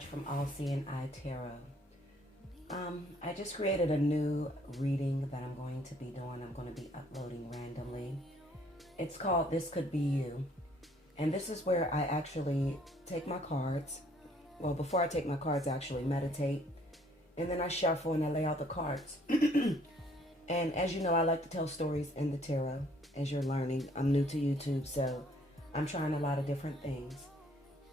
Dutch from allseeingeyetarot. I just created a new reading that I'm going to be doing. I'm going to be uploading randomly. It's called This Could Be You. And this is where I actually take my cards. Well, before I take my cards, I actually meditate. And then I shuffle and I lay out the cards. And as you know, I like to tell stories in the tarot. As you're learning, I'm new to YouTube, so I'm trying a lot of different things.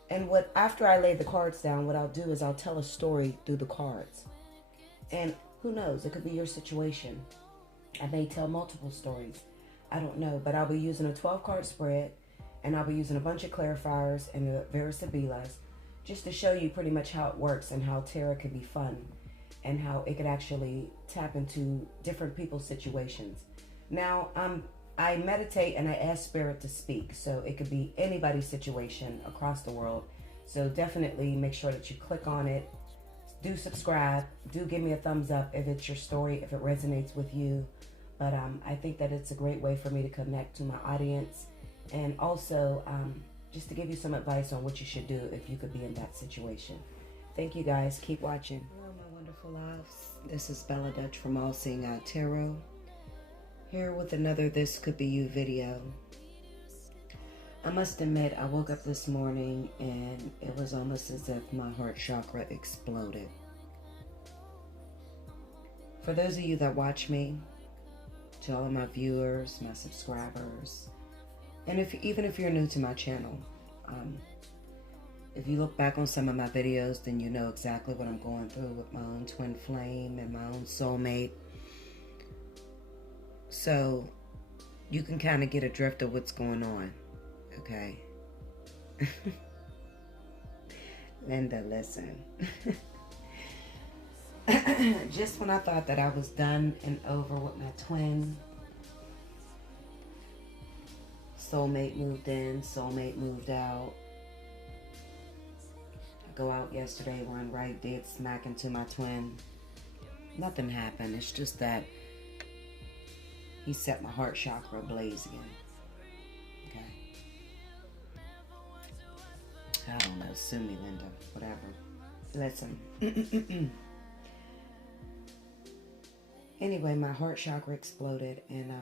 And after I lay the cards down, what I'll do is I'll tell a story through the cards. And who knows, it could be your situation. I may tell multiple stories. I don't know, but I'll be using a 12-card spread, and I'll be using a bunch of clarifiers and the Verisabilas just to show you pretty much how it works and how tarot can be fun and how it could actually tap into different people's situations. Now, I meditate and I ask Spirit to speak, so it could be anybody's situation across the world. So definitely make sure that you click on it. Do subscribe. Do give me a thumbs up if it's your story, if it resonates with you. But I think that it's a great way for me to connect to my audience, and also just to give you some advice on what you should do if you could be in that situation. Thank you guys. Keep watching. Hello, my wonderful lives. This is Bella Dutch from allseeingeyetarot. Here with another This Could Be You video. I must admit, I woke up this morning and it was almost as if my heart chakra exploded. For those of you that watch me, to all of my viewers, my subscribers, and even if you're new to my channel, if you look back on some of my videos, then you know exactly what I'm going through with my own twin flame and my own soulmate. So you can kind of get a drift of what's going on, okay? Linda, listen. Just when I thought that I was done and over with my twin, soulmate moved in, soulmate moved out. I go out yesterday, run right dead smack into my twin. Nothing happened. It's just that he set my heart chakra ablaze again. Okay. I don't know. Sue me, Linda. Whatever. Listen. Anyway, my heart chakra exploded, and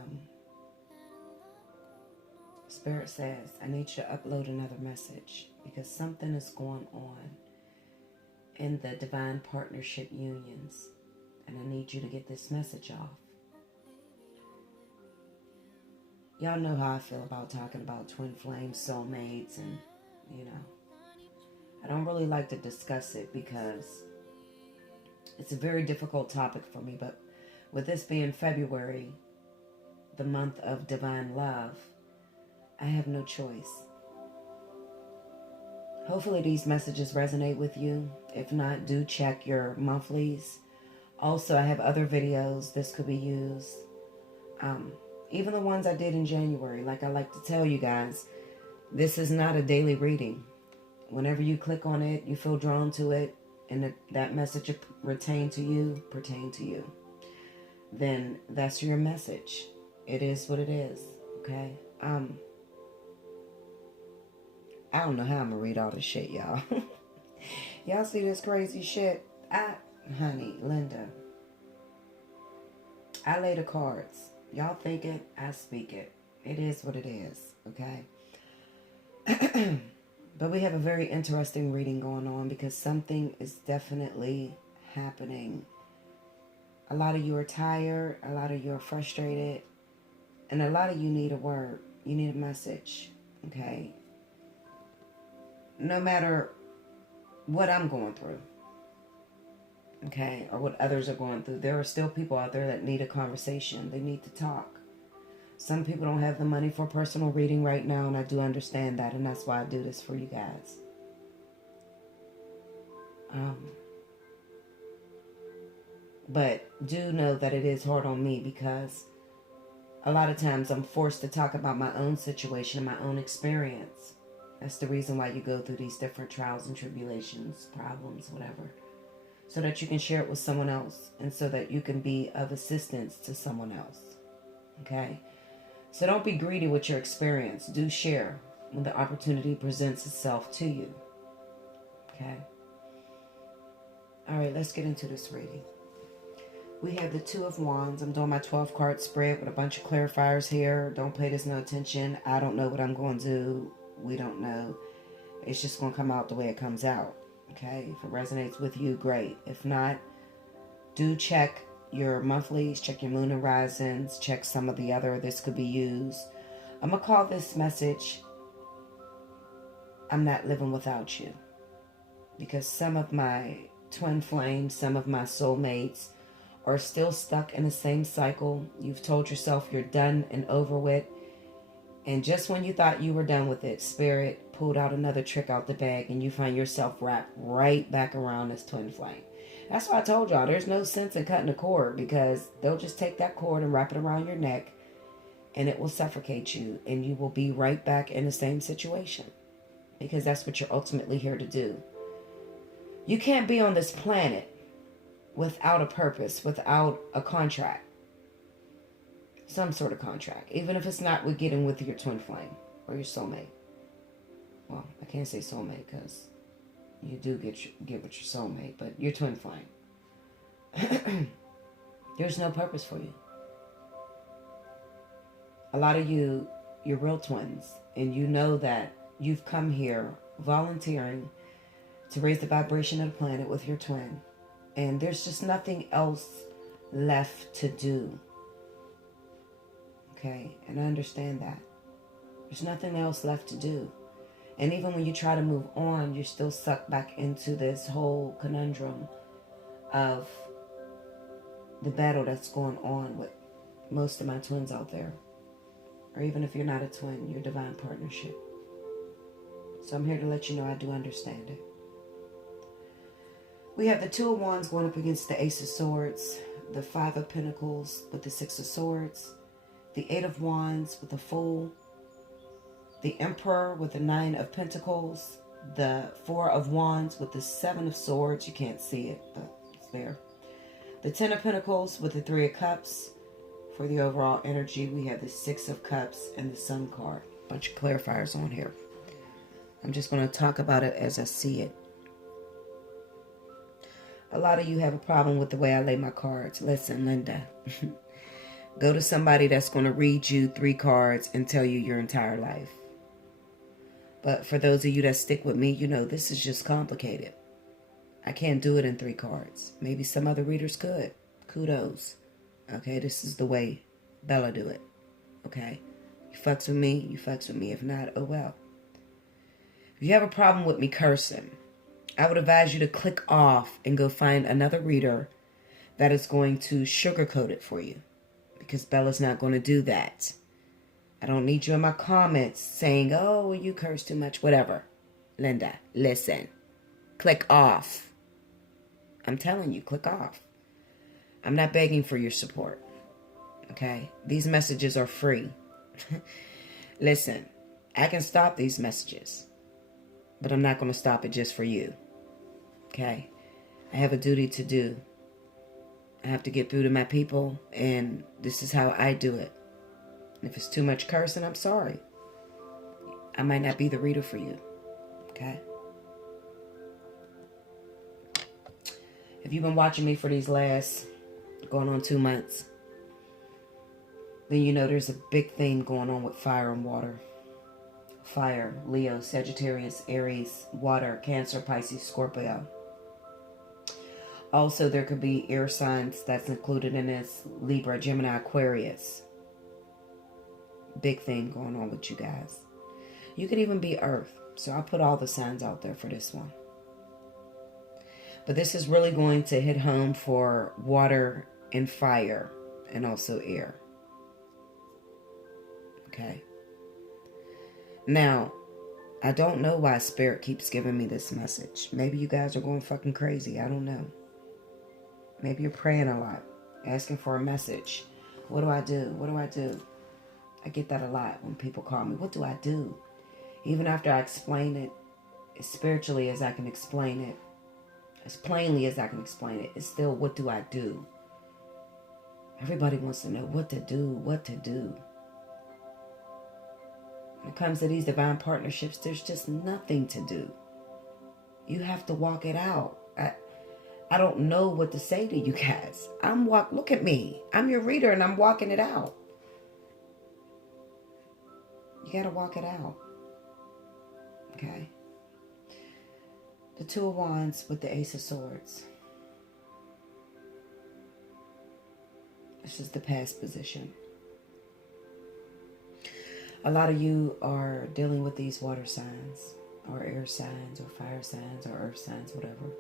Spirit says, I need you to upload another message because something is going on in the divine partnership unions, and I need you to get this message off. Y'all know how I feel about talking about twin flames, soulmates, and, you know, I don't really like to discuss it because it's a very difficult topic for me, but with this being February, the month of divine love, I have no choice. Hopefully these messages resonate with you. If not, do check your monthlies. Also, I have other videos this could be used. Even the ones I did in January. Like I like to tell you guys, this is not a daily reading. Whenever you click on it, you feel drawn to it, and that message pertain to you, then that's your message. It is what it is, okay? I don't know how I'm gonna read all this shit, y'all. Y'all see this crazy shit? Honey, Linda, I lay the cards. Y'all think it, I speak it. It is what it is, okay? But we have a very interesting reading going on because something is definitely happening. A lot of you are tired, a lot of you are frustrated, and a lot of you need a word. You need a message, okay? No matter what I'm going through, okay, or what others are going through, there are still people out there that need a conversation. They need to talk. Some people don't have the money for a personal reading right now, and I do understand that, and that's why I do this for you guys. But do know that it is hard on me because a lot of times I'm forced to talk about my own situation and my own experience. That's the reason why you go through these different trials and tribulations, problems, whatever. So that you can share it with someone else and so that you can be of assistance to someone else. Okay? So don't be greedy with your experience. Do share when the opportunity presents itself to you. Okay? All right, let's get into this reading. We have the Two of Wands. I'm doing my 12 card spread with a bunch of clarifiers here. Don't pay this no attention. I don't know what I'm going to do. We don't know. It's just going to come out the way it comes out. Okay? If it resonates with you, great. If not, do check your monthlies, check your moon and risings, check some of the other. This could be used. I'm going to call this message, I'm not living without you. Because some of my twin flames, some of my soulmates are still stuck in the same cycle. You've told yourself you're done and over with. And just when you thought you were done with it, Spirit pulled out another trick out the bag and you find yourself wrapped right back around this twin flame. That's why I told y'all there's no sense in cutting a cord, because they'll just take that cord and wrap it around your neck and it will suffocate you and you will be right back in the same situation, because that's what you're ultimately here to do. You can't be on this planet without a purpose, without a contract. Some sort of contract. Even if it's not with getting with your twin flame or your soulmate. Well, I can't say soulmate because you do get with your soulmate, but your twin flame. There's no purpose for you. A lot of you're real twins, and you know that you've come here volunteering to raise the vibration of the planet with your twin. And there's just nothing else left to do. Okay? And I understand that. There's nothing else left to do. And even when you try to move on, you're still sucked back into this whole conundrum of the battle that's going on with most of my twins out there. Or even if you're not a twin, your divine partnership. So I'm here to let you know I do understand it. We have the Two of Wands going up against the Ace of Swords, the Five of Pentacles with the Six of Swords, the Eight of Wands with the Fool, the Emperor with the Nine of Pentacles, the Four of Wands with the Seven of Swords. You can't see it, but it's there. The Ten of Pentacles with the Three of Cups. For the overall energy, we have the Six of Cups and the Sun card. Bunch of clarifiers on here. I'm just going to talk about it as I see it. A lot of you have a problem with the way I lay my cards. Listen, Linda. Go to somebody that's going to read you 3 cards and tell you your entire life. But for those of you that stick with me, you know this is just complicated. I can't do it in 3 cards. Maybe some other readers could. Kudos. Okay, this is the way Bella do it. Okay? You fucks with me, you fucks with me. If not, oh well. If you have a problem with me cursing, I would advise you to click off and go find another reader that is going to sugarcoat it for you. Because Bella's not going to do that. I don't need you in my comments saying, oh, you curse too much, whatever. Linda, listen. Click off. I'm telling you, click off. I'm not begging for your support. Okay? These messages are free. Listen, I can stop these messages. But I'm not going to stop it just for you. Okay? I have a duty to do. I have to get through to my people, and this is how I do it. If it's too much cursing, I'm sorry. I might not be the reader for you. Okay? If you've been watching me for these last going on 2 months, then you know there's a big theme going on with fire and water. Fire, Leo, Sagittarius, Aries, water, Cancer, Pisces, Scorpio. Also, there could be air signs that's included in this. Libra, Gemini, Aquarius. Big thing going on with you guys. You could even be Earth. So I'll put all the signs out there for this one. But this is really going to hit home for water and fire and also air. Okay. Now, I don't know why Spirit keeps giving me this message. Maybe you guys are going fucking crazy. I don't know. Maybe you're praying a lot, asking for a message. What do I do? What do I do? I get that a lot when people call me. What do I do? Even after I explain it as spiritually as I can explain it, as plainly as I can explain it, it's still, what do I do? Everybody wants to know what to do, what to do. When it comes to these divine partnerships, there's just nothing to do. You have to walk it out. I don't know what to say to you guys. Look at me. I'm your reader and I'm walking it out. You got to walk it out. Okay. The Two of Wands with the Ace of Swords. This is the past position. A lot of you are dealing with these water signs, or air signs, or fire signs, or earth signs, whatever.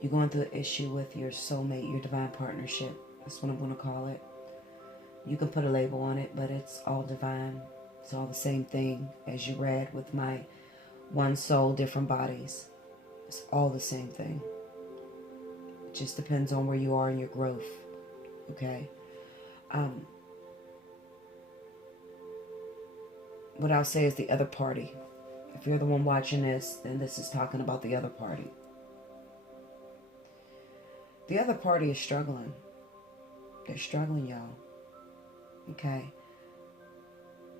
You're going through an issue with your soulmate, your divine partnership. That's what I'm going to call it. You can put a label on it, but it's all divine. It's all the same thing as you read with my one soul, different bodies. It's all the same thing. It just depends on where you are in your growth. Okay? What I'll say is the other party. If you're the one watching this, then this is talking about the other party. The other party is struggling. They're struggling, y'all. Okay?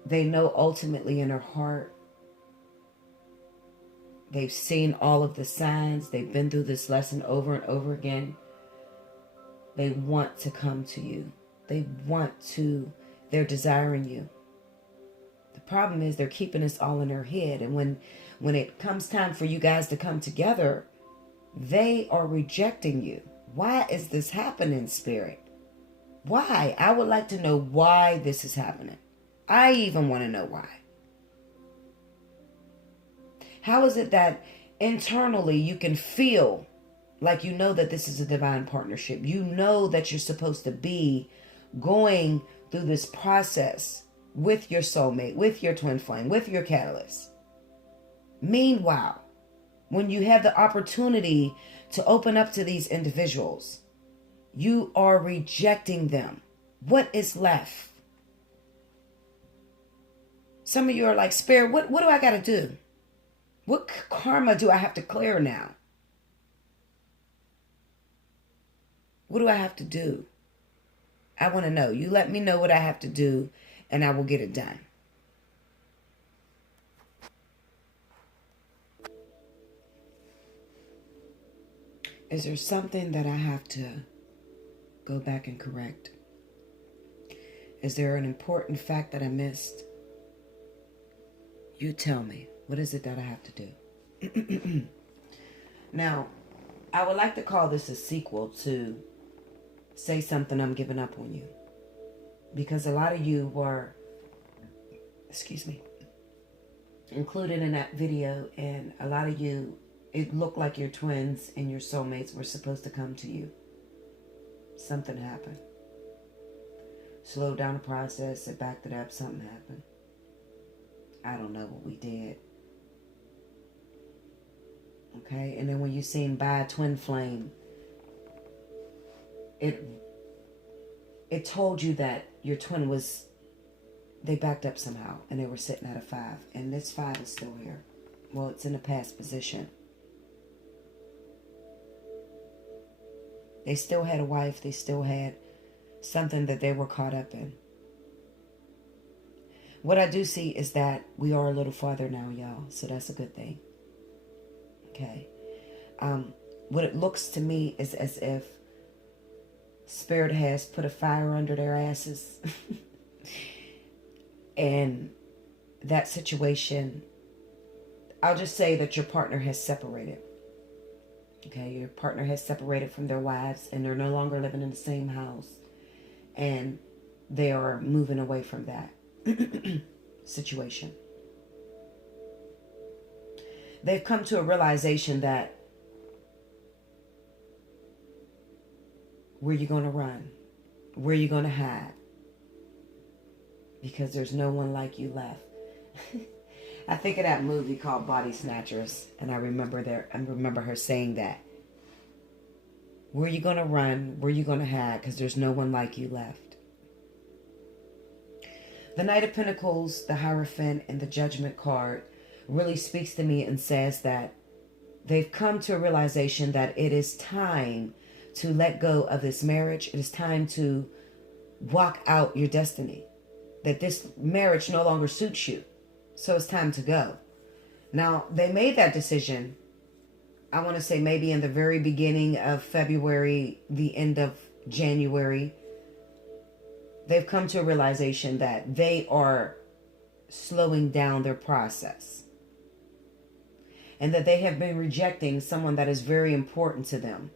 They know ultimately in their heart, they've seen all of the signs. They've been through this lesson over and over again. They want to come to you. They're desiring you. The problem is they're keeping this all in their head. And when it comes time for you guys to come together, they are rejecting you. Why is this happening, Spirit? Why? I would like to know why this is happening. I even want to know why. How is it that internally you can feel like you know that this is a divine partnership? You know that you're supposed to be going through this process with your soulmate, with your twin flame, with your catalyst. Meanwhile, when you have the opportunity to open up to these individuals, you are rejecting them. What is left? Some of you are like, Spirit, what do I got to do? What karma do I have to clear now? What do I have to do? I want to know. You let me know what I have to do, and I will get it done. Is there something that I have to go back and correct? Is there an important fact that I missed? You tell me. What is it that I have to do? Now, I would like to call this a sequel to Say Something, I'm Giving Up on You. Because a lot of you were, included in that video, and a lot of you, it looked like your twins and your soulmates were supposed to come to you. Something happened. Slowed down the process, it backed it up, something happened. I don't know what we did. Okay, and then when you seen by a twin flame, it told you that your twin was, they backed up somehow, and they were sitting at a 5, and this 5 is still here. Well, it's in a past position. They still had a wife. They still had something that they were caught up in. What I do see is that we are a little farther now, y'all. So that's a good thing. Okay. What it looks to me is as if Spirit has put a fire under their asses. And that situation, I'll just say that your partner has separated. Okay, your partner has separated from their wives, and they're no longer living in the same house. And they are moving away from that situation. They've come to a realization that where you going to run? Where you going to hide? Because there's no one like you left. I think of that movie called Body Snatchers, and I remember her saying that. Where you going to run? Where you going to hide? Because there's no one like you left. The Knight of Pentacles, the Hierophant, and the Judgment card really speaks to me and says that they've come to a realization that it is time to let go of this marriage. It is time to walk out your destiny. That this marriage no longer suits you. So it's time to go. Now, they made that decision I want to say maybe in the very beginning of February, the end of January, they've come to a realization that they are slowing down their process. And that they have been rejecting someone that is very important to them.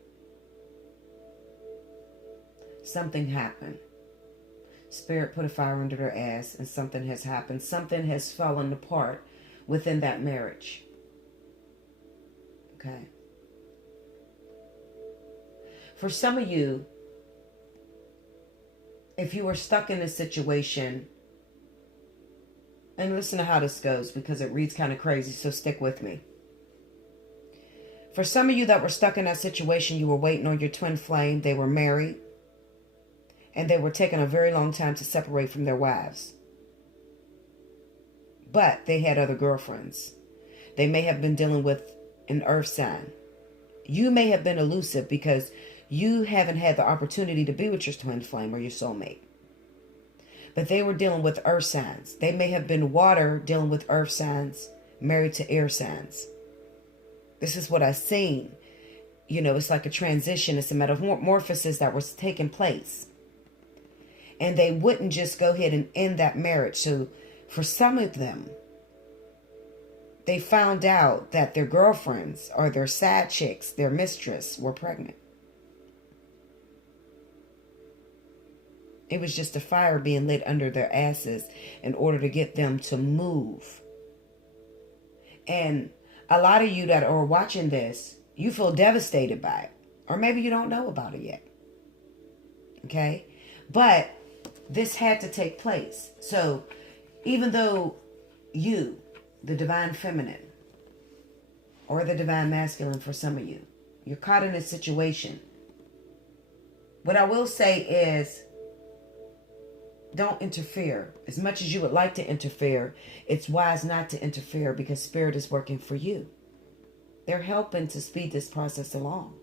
Something happened. Spirit put a fire under their ass and something has happened. Something has fallen apart within that marriage. Okay. For some of you, if you were stuck in a situation, and listen to how this goes because it reads kind of crazy, so stick with me. For some of you that were stuck in that situation, you were waiting on your twin flame. They were married. And they were taking a very long time to separate from their wives. But they had other girlfriends. They may have been dealing with an earth sign. You may have been elusive because you haven't had the opportunity to be with your twin flame or your soulmate. But they were dealing with earth signs. They may have been water dealing with earth signs, married to air signs. This is what I've seen. You know, it's like a transition. It's a metamorphosis that was taking place. And they wouldn't just go ahead and end that marriage. So for some of them, they found out that their girlfriends or their side chicks, their mistress, were pregnant. It was just a fire being lit under their asses in order to get them to move. And a lot of you that are watching this, you feel devastated by it. Or maybe you don't know about it yet. Okay? But this had to take place. So even though you, the divine feminine, or the divine masculine for some of you, you're caught in a situation. What I will say is, don't interfere. As much as you would like to interfere, it's wise not to interfere because Spirit is working for you. They're helping to speed this process along.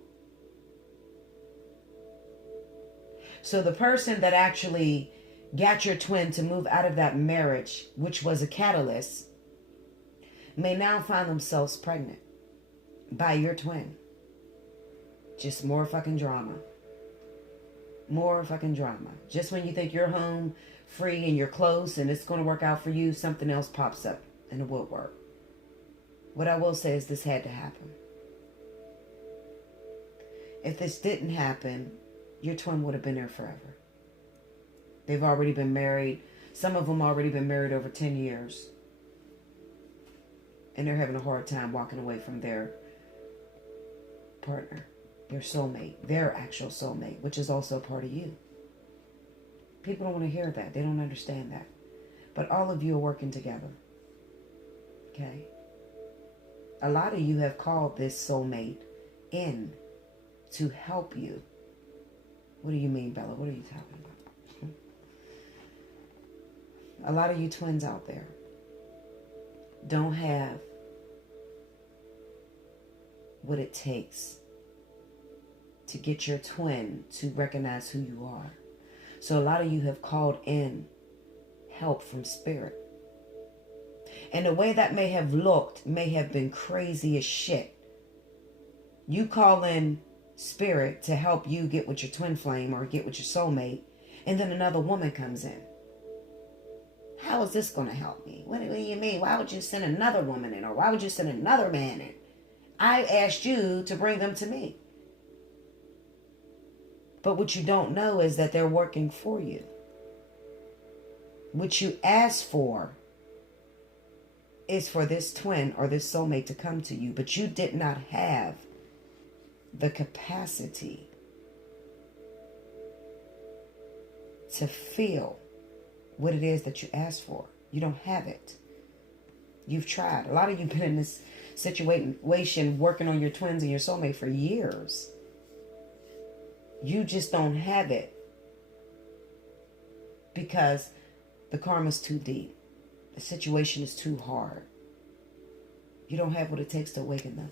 So the person that actually got your twin to move out of that marriage, which was a catalyst, may now find themselves pregnant by your twin. Just more fucking drama. More fucking drama. Just when you think you're home, free, and you're close, and it's going to work out for you, something else pops up in the woodwork. What I will say is this had to happen. If this didn't happen, your twin would have been there forever. They've already been married. Some of them already been married over 10 years. And they're having a hard time walking away from their partner, their soulmate, their actual soulmate, which is also a part of you. People don't want to hear that. They don't understand that. But all of you are working together. Okay? A lot of you have called this soulmate in to help you. What do you mean, Bella? What are you talking about? A lot of you twins out there don't have what it takes to get your twin to recognize who you are. So a lot of you have called in help from Spirit. And the way that may have looked may have been crazy as shit. You call in Spirit to help you get with your twin flame or get with your soulmate, and then another woman comes in. How is this going to help me? What do you mean? Why would you send another woman in? Or why would you send another man in? I asked you to bring them to me. But what you don't know is that they're working for you. What you asked for is for this twin or this soulmate to come to you. But you did not have the capacity to feel what it is that you asked for. You don't have it. You've tried. A lot of you have been in this situation working on your twins and your soulmate for years. You just don't have it because the karma's too deep. The situation is too hard. You don't have what it takes to awaken them.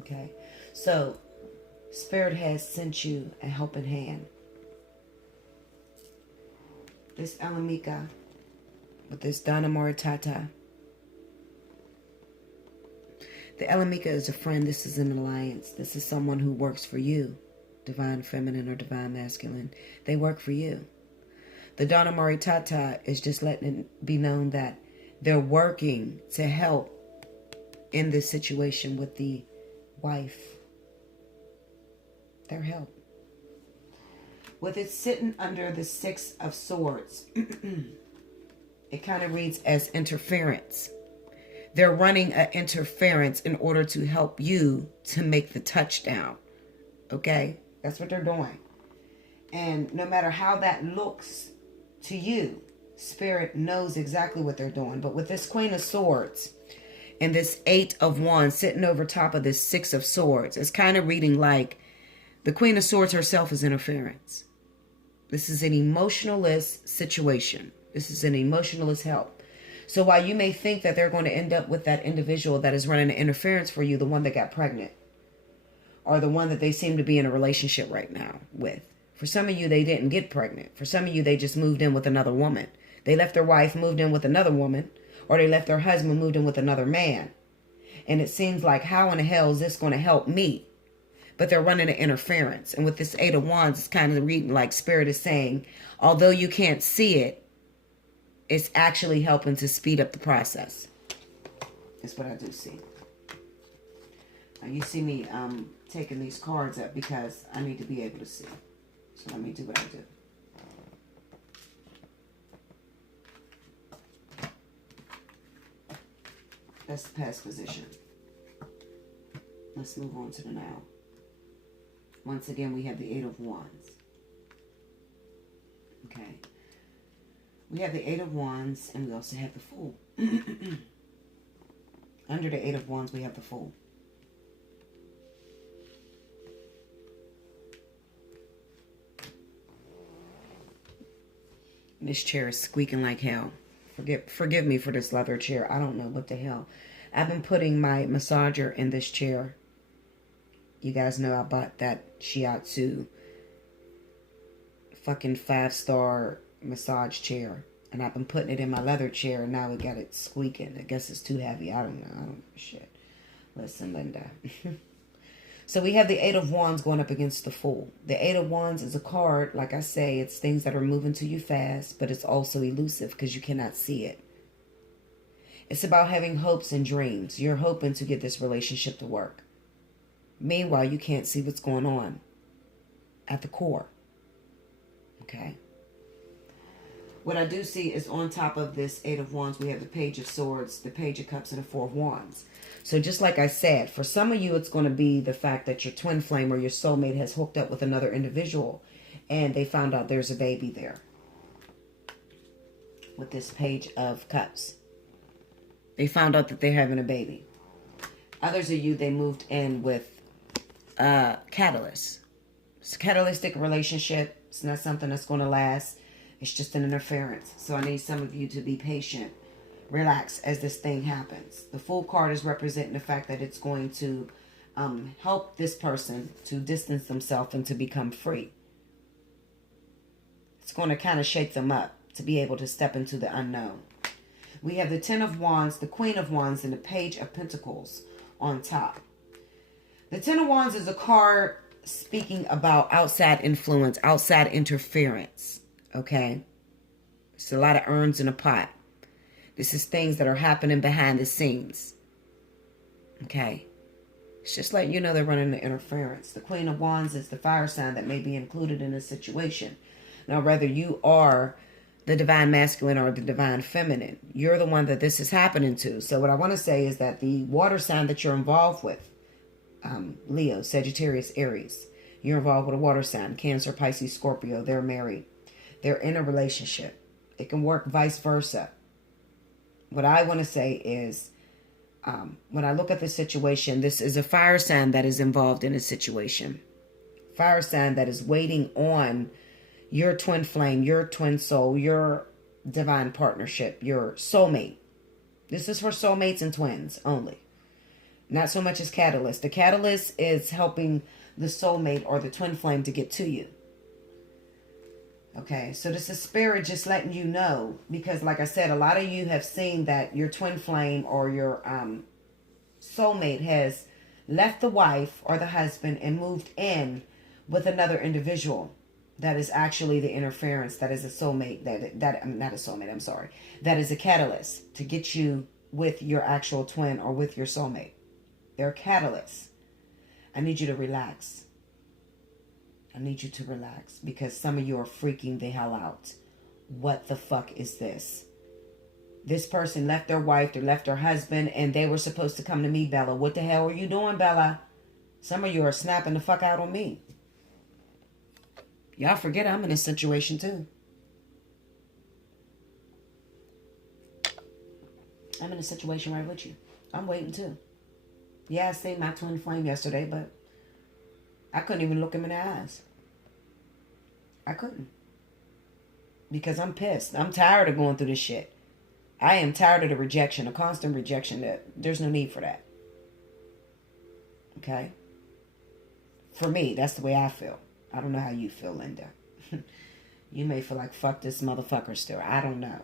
Okay? So, Spirit has sent you a helping hand. This Alamika with this Dana Moritata. The Elamika is a friend. This is an alliance. This is someone who works for you. Divine feminine or divine masculine. They work for you. The Donna Maritata is just letting it be known that they're working to help in this situation with the wife. Their help. With it sitting under the Six of Swords, it kind of reads as interference. They're running an interference in order to help you to make the touchdown. Okay? That's what they're doing. And no matter how that looks to you, Spirit knows exactly what they're doing. But with this Queen of Swords and this Eight of Wands sitting over top of this Six of Swords, it's kind of reading like the Queen of Swords herself is interference. This is an emotionalist situation. This is an emotionalist help. So while you may think that they're going to end up with that individual that is running an interference for you, the one that got pregnant, or the one that they seem to be in a relationship right now with. For some of you, they didn't get pregnant. For some of you, they just moved in with another woman. They left their wife, moved in with another woman, or they left their husband, moved in with another man. And it seems like, how in the hell is this going to help me? But they're running an interference. And with this Eight of Wands, it's kind of reading like Spirit is saying, although you can't see it, it's actually helping to speed up the process. That's what I do see. Now you see me taking these cards up because I need to be able to see. So let me do what I do. That's the past position. Let's move on to the now. Once again, we have the Eight of Wands. Okay. We have the Eight of Wands, and we also have the Fool. Under the Eight of Wands, we have the Fool. This chair is squeaking like hell. Forgive me for this leather chair. I don't know what the hell. I've been putting my massager in this chair. You guys know I bought that shiatsu fucking 5-star massage chair. And I've been putting it in my leather chair, and now we got it squeaking. I guess it's too heavy. I don't know. Shit. Listen, Linda. So we have the Eight of Wands going up against the Fool. The Eight of Wands is a card, like I say, it's things that are moving to you fast, but it's also elusive because you cannot see it. It's about having hopes and dreams. You're hoping to get this relationship to work. Meanwhile, you can't see what's going on at the core. Okay? What I do see is on top of this Eight of Wands, we have the Page of Swords, the Page of Cups, and the Four of Wands. So just like I said, for some of you, it's going to be the fact that your twin flame or your soulmate has hooked up with another individual and they found out there's a baby there. With this Page of Cups. They found out that they're having a baby. Others of you, they moved in with catalyst. It's a catalytic relationship. It's not something that's going to last. It's just an interference. So I need some of you to be patient. Relax as this thing happens. The Fool card is representing the fact that it's going to help this person to distance themselves and to become free. It's going to kind of shake them up to be able to step into the unknown. We have the Ten of Wands, the Queen of Wands, and the Page of Pentacles on top. The Ten of Wands is a card speaking about outside influence, outside interference. Okay? It's a lot of urns in a pot. This is things that are happening behind the scenes. Okay? It's just letting you know they're running the interference. The Queen of Wands is the fire sign that may be included in this situation. Now, whether you are the divine masculine or the divine feminine, you're the one that this is happening to. So what I want to say is that the water sign that you're involved with, Leo, Sagittarius, Aries, you're involved with a water sign, Cancer, Pisces, Scorpio, they're married. They're in a relationship. It can work vice versa. What I want to say is, when I look at the situation, this is a fire sign that is involved in a situation. Fire sign that is waiting on your twin flame, your twin soul, your divine partnership, your soulmate. This is for soulmates and twins only. Not so much as catalyst. The catalyst is helping the soulmate or the twin flame to get to you. Okay, so this is spirit just letting you know, because like I said, a lot of you have seen that your twin flame or your soulmate has left the wife or the husband and moved in with another individual that is actually the interference, that is a soulmate, not a soulmate, I'm sorry, that is a catalyst to get you with your actual twin or with your soulmate. They're catalysts. I need you to relax. I need you to relax because some of you are freaking the hell out. What the fuck is this? This person left their wife, they left their husband, and they were supposed to come to me, Bella. What the hell are you doing, Bella? Some of you are snapping the fuck out on me. Y'all forget I'm in a situation too. I'm in a situation right with you. I'm waiting too. Yeah, I seen my twin flame yesterday, but I couldn't even look him in the eyes. I couldn't. Because I'm pissed. I'm tired of going through this shit. I am tired of the rejection, a constant rejection. That there's no need for that. Okay? For me, that's the way I feel. I don't know how you feel, Linda. You may feel like, fuck this motherfucker still. I don't know.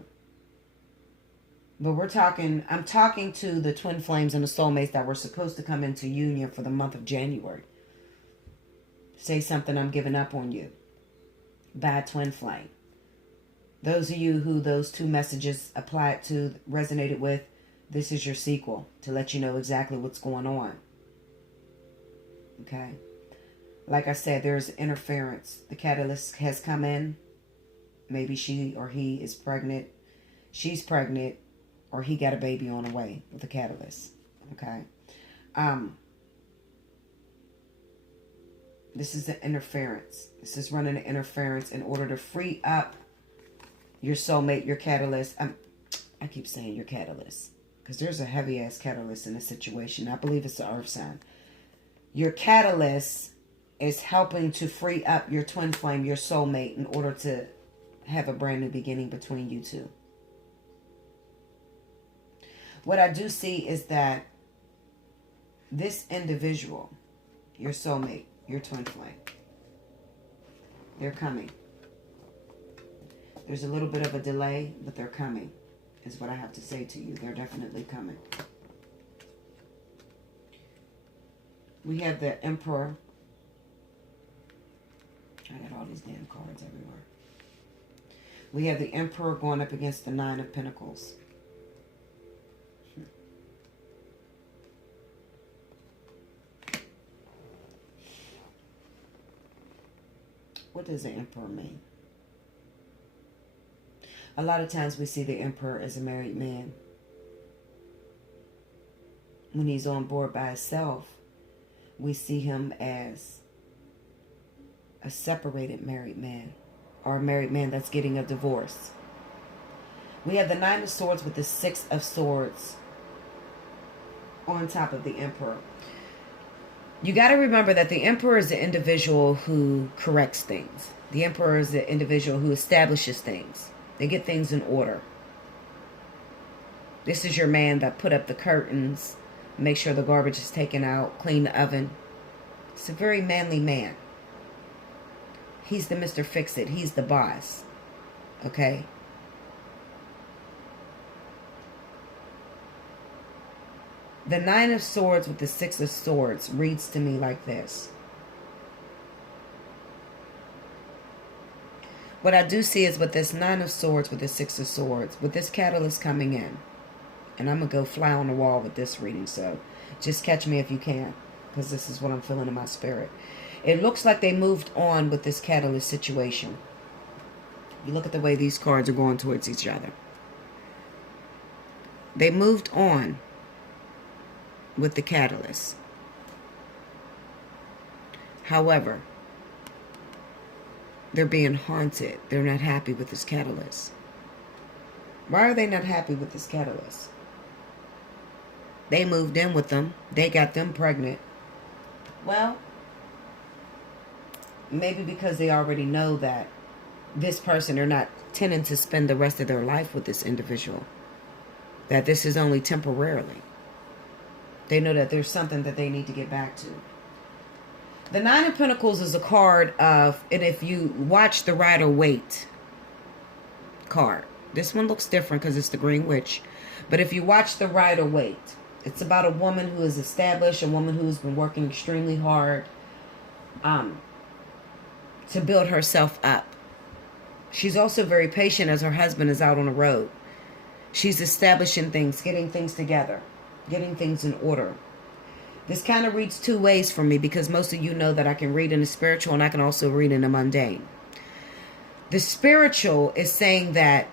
But I'm talking to the twin flames and the soulmates that were supposed to come into union for the month of January. Say something, I'm giving up on you. Bad twin flame. Those of you who those two messages applied to, resonated with, this is your sequel to let you know exactly what's going on. Okay? Like I said, there's interference. The catalyst has come in. Maybe she or he is pregnant. She's pregnant. Or he got a baby on the way with the catalyst. Okay? This is an interference. This is running an interference in order to free up your soulmate, your catalyst. I keep saying your catalyst. Because there's a heavy-ass catalyst in this situation. I believe it's the earth sign. Your catalyst is helping to free up your twin flame, your soulmate, in order to have a brand new beginning between you two. What I do see is that this individual, your soulmate, your twin flame, they're coming. There's a little bit of a delay, but they're coming, is what I have to say to you. They're definitely coming. We have the Emperor. I got all these damn cards everywhere. We have the Emperor going up against the Nine of Pentacles. What does the Emperor mean? A lot of times we see the Emperor as a married man. When he's on board by himself, we see him as a separated married man, or a married man that's getting a divorce. We have the Nine of Swords with the Six of Swords on top of the Emperor. You got to remember that the Emperor is the individual who corrects things. The Emperor is the individual who establishes things. They get things in order. This is your man that put up the curtains, make sure the garbage is taken out, clean the oven. It's a very manly man. He's the Mr. Fix-It. He's the boss. Okay? The Nine of Swords with the Six of Swords reads to me like this. What I do see is with this Nine of Swords with the Six of Swords, with this catalyst coming in, and I'm going to go fly on the wall with this reading, so just catch me if you can, because this is what I'm feeling in my spirit. It looks like they moved on with this catalyst situation. You look at the way these cards are going towards each other. They moved on with the catalyst. However, they're being haunted. They're not happy with this catalyst. Why are they not happy with this catalyst? They moved in with them. They got them pregnant. Well, maybe because they already know that this person, they're not tending to spend the rest of their life with this individual. That this is only temporarily. They know that there's something that they need to get back to. The Nine of Pentacles is a card of, and if you watch the Rider-Waite card, this one looks different because it's the Green Witch. But if you watch the Rider-Waite, It's about a woman who is established, a woman who's been working extremely hard to build herself up. She's also very patient as her husband is out on the road. She's establishing things, getting things together, getting things in order. This kind of reads two ways for me, because most of you know that I can read in the spiritual and I can also read in the mundane. The spiritual is saying that,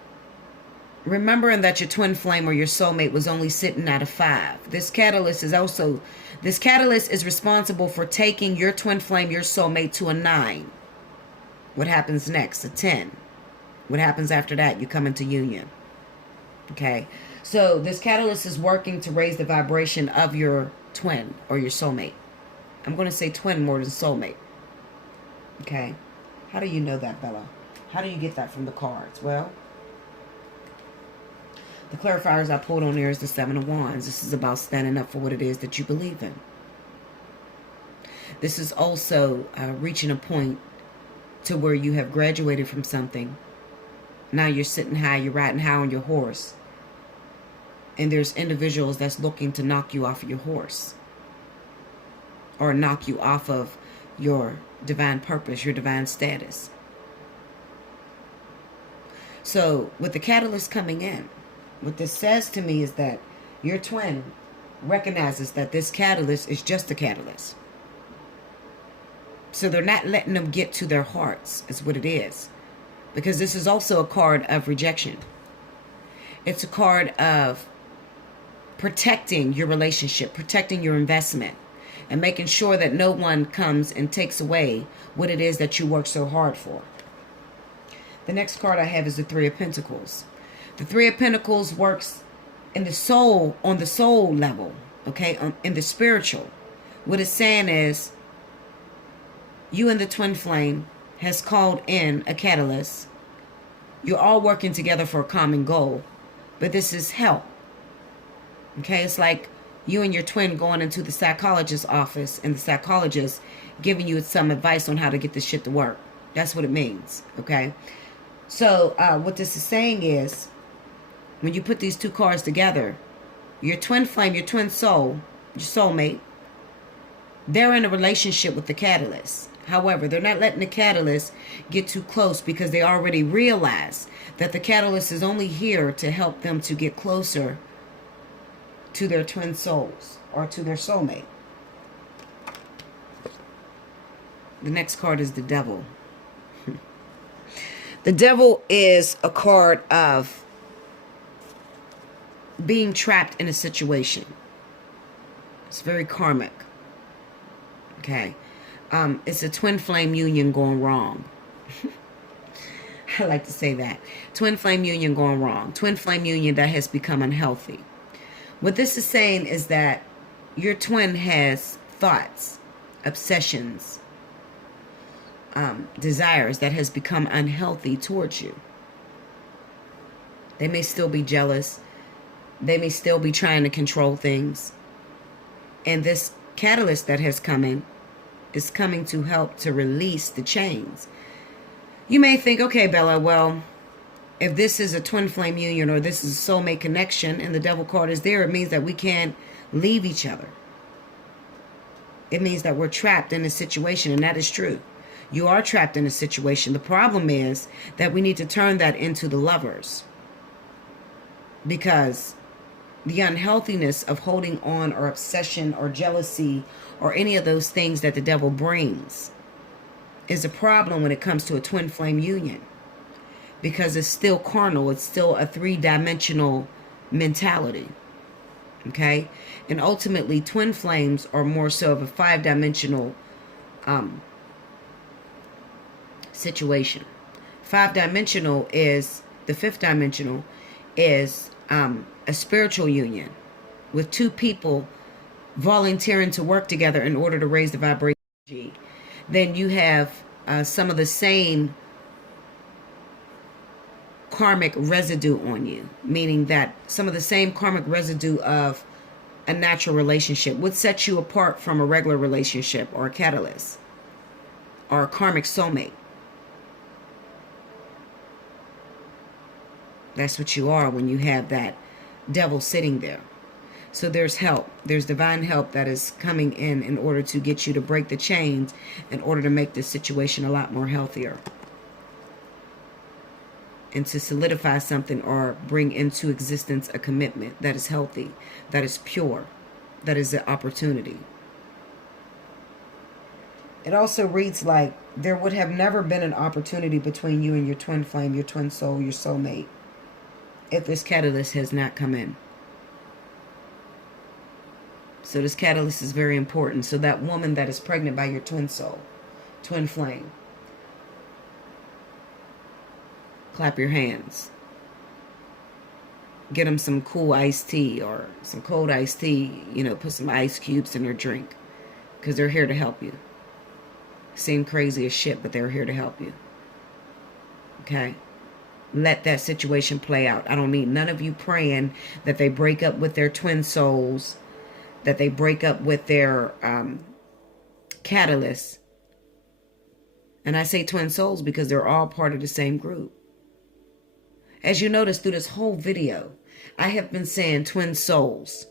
remembering that your twin flame or your soulmate was only sitting at a 5. This catalyst is responsible for taking your twin flame, your soulmate, to a 9. What happens next? A 10. What happens after that? You come into union. Okay, so this catalyst is working to raise the vibration of your twin or your soulmate. I'm going to say twin more than soulmate. Okay, how do you know that, Bella? How do you get that from the cards? Well, the clarifiers I pulled on there is the 7 of Wands. This is about standing up for what it is that you believe in. This is also reaching a point to where you have graduated from something. Now you're sitting high, you're riding high on your horse. And there's individuals that's looking to knock you off of your horse. Or knock you off of your divine purpose, your divine status. So with the catalyst coming in, what this says to me is that your twin recognizes that this catalyst is just a catalyst. So they're not letting them get to their hearts, is what it is. Because this is also a card of rejection. It's a card of protecting your relationship, protecting your investment, and making sure that no one comes and takes away what it is that you work so hard for. The next card I have is the 3 of Pentacles. The 3 of Pentacles works in the soul, on the soul level, okay, in the spiritual. What it's saying is, you and the twin flame has called in a catalyst. You're all working together for a common goal, but this is help. Okay, it's like you and your twin going into the psychologist's office and the psychologist giving you some advice on how to get this shit to work. That's what it means, okay? So what this is saying is, when you put these two cards together, your twin flame, your twin soul, your soulmate, they're in a relationship with the catalyst. However, they're not letting the catalyst get too close, because they already realize that the catalyst is only here to help them to get closer to their twin souls or to their soulmate. The next card is the Devil. The Devil is a card of being trapped in a situation. It's very karmic. Okay. It's a twin flame union going wrong. I like to say that. Twin flame union going wrong. Twin flame union that has become unhealthy. What this is saying is that your twin has thoughts, obsessions, desires that has become unhealthy towards you. They may still be jealous. They may still be trying to control things. And this catalyst that has come in is coming to help to release the chains. You may think, okay, Bella, well, if this is a twin flame union or this is a soulmate connection and the Devil card is there, it means that we can't leave each other. It means that we're trapped in a situation, and that is true. You are trapped in a situation. The problem is that we need to turn that into the lovers. Because the unhealthiness of holding on, or obsession or jealousy or any of those things that the Devil brings is a problem when it comes to a twin flame union. Because it's still carnal. It's still a 3-dimensional mentality. Okay? And ultimately, twin flames are more so of a 5-dimensional situation. 5-dimensional is, the 5th dimensional is a spiritual union with two people volunteering to work together in order to raise the vibration. Then you have some of the same karmic residue on you, meaning that some of the same karmic residue of a natural relationship would set you apart from a regular relationship or a catalyst or a karmic soulmate. That's what you are when you have that Devil sitting there. So there's help. There's divine help that is coming in order to get you to break the chains, in order to make this situation a lot more healthier. And to solidify something or bring into existence a commitment that is healthy, that is pure, that is an opportunity. It also reads like there would have never been an opportunity between you and your twin flame, your twin soul, your soulmate, if this catalyst has not come in. So this catalyst is very important. So that woman that is pregnant by your twin soul, twin flame, clap your hands. Get them some cool iced tea or some cold iced tea. You know, put some ice cubes in their drink, because they're here to help you. Seem crazy as shit, but they're here to help you. Okay? Let that situation play out. I don't need none of you praying that they break up with their twin souls, that they break up with their catalysts. And I say twin souls because they're all part of the same group. As you notice through this whole video, I have been saying twin souls.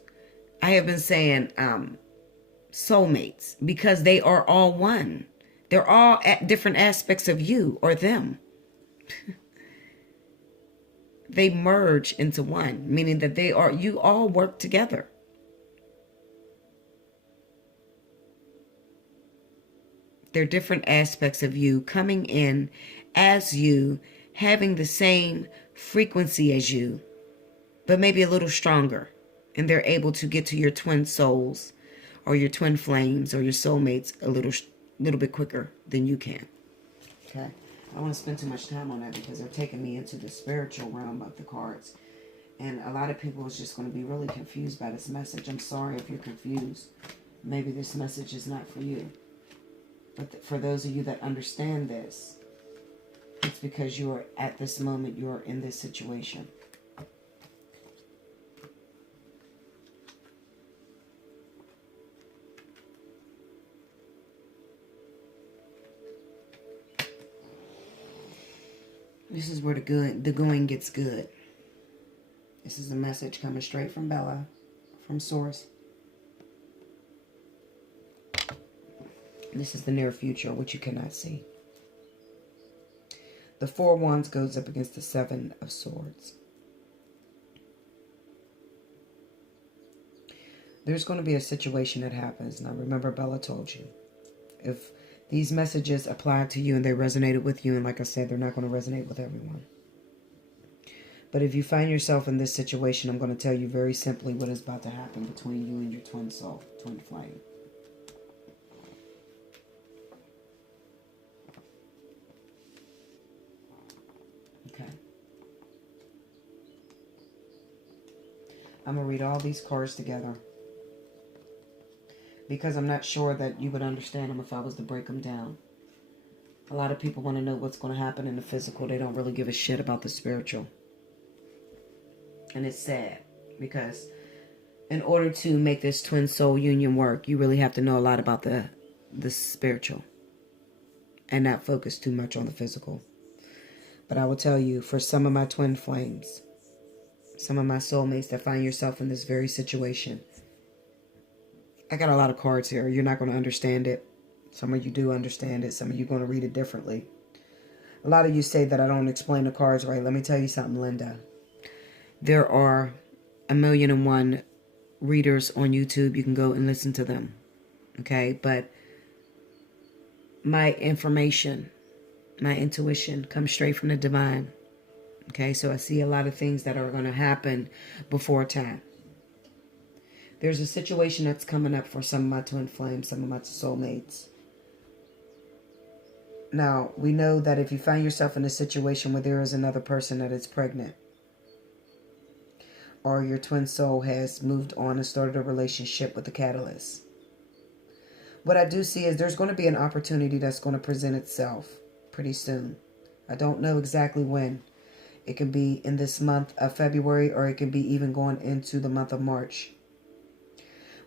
I have been saying soulmates, because they are all one. They're all at different aspects of you or them. They merge into one, meaning that you all work together. They're different aspects of you coming in as you, having the same frequency as you, but maybe a little stronger. And they're able to get to your twin souls or your twin flames or your soulmates a little bit quicker than you can. Okay. I don't want to spend too much time on that because they're taking me into the spiritual realm of the cards. And a lot of people is just going to be really confused by this message. I'm sorry if you're confused. Maybe this message is not for you. But for those of you that understand this, it's because you're at this moment, you're in this situation. This is where the going gets good. This is a message coming straight from Bella, from Source. This is the near future, which you cannot see. The Four of Wands goes up against the Seven of Swords. There's going to be a situation that happens. Now, remember, Bella told you, if these messages apply to you and they resonated with you, and like I said, they're not going to resonate with everyone. But if you find yourself in this situation, I'm going to tell you very simply what is about to happen between you and your twin soul, twin flame. Okay. I'm going to read all these cards together, because I'm not sure that you would understand them if I was to break them down. A lot of people want to know what's going to happen in the physical. They don't really give a shit about the spiritual. And it's sad, because in order to make this twin soul union work, you really have to know a lot about the spiritual and not focus too much on the physical. But I will tell you, for some of my twin flames, some of my soulmates that find yourself in this very situation, I got a lot of cards here. You're not going to understand it. Some of you do understand it. Some of you are going to read it differently. A lot of you say that I don't explain the cards right. Let me tell you something, Linda. There are 1,000,001 readers on YouTube. You can go and listen to them. Okay? But my information, my intuition comes straight from the divine. Okay? So I see a lot of things that are going to happen before time. There's a situation that's coming up for some of my twin flames, some of my soulmates. Now, we know that if you find yourself in a situation where there is another person that is pregnant, or your twin soul has moved on and started a relationship with the catalyst, what I do see is there's going to be an opportunity that's going to present itself pretty soon. I don't know exactly when. It can be in this month of February, or it can be even going into the month of March.